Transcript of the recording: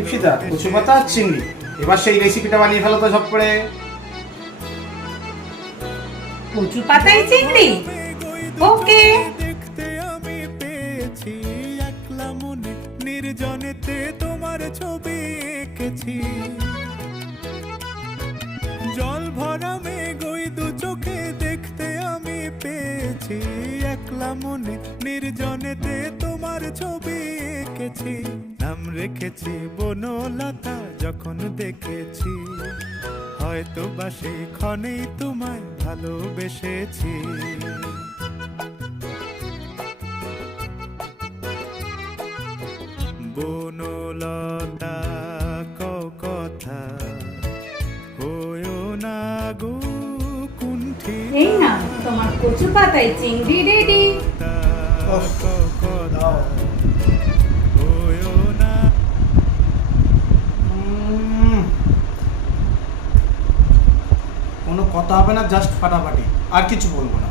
দীপশিতা, কচু পাতা আর চিংড়ি। এবার সেই রেসিপিটা বানিয়ে ফেলো তো সব করে। কচু পাতায় চিংড়ি, ওকে। দেখতে আমি পেয়েছি একলা মনে নির্জনেতে তোমার ছবি এঁকেছি। জল ভরা মেঘ ওই দু চোখে দেখতে আমি পেয়েছি একলা মনে নির্জনেতে তোমার ছবি এঁকেছি। নাম রেখেছি বনলতা যখন দেখেছি, হয়তো বা সেই ক্ষণেই তোমায় ভালোবেসেছি। বনলতা কথা হয়ো না গো কুণ্ঠি, এই না তোমার কচু পাতায় চিংড়ি রেডি। কথা হয়ো না। কোনো কথা হবে না, জাস্ট ফাটাফাটি, আর কিছু বলবো না।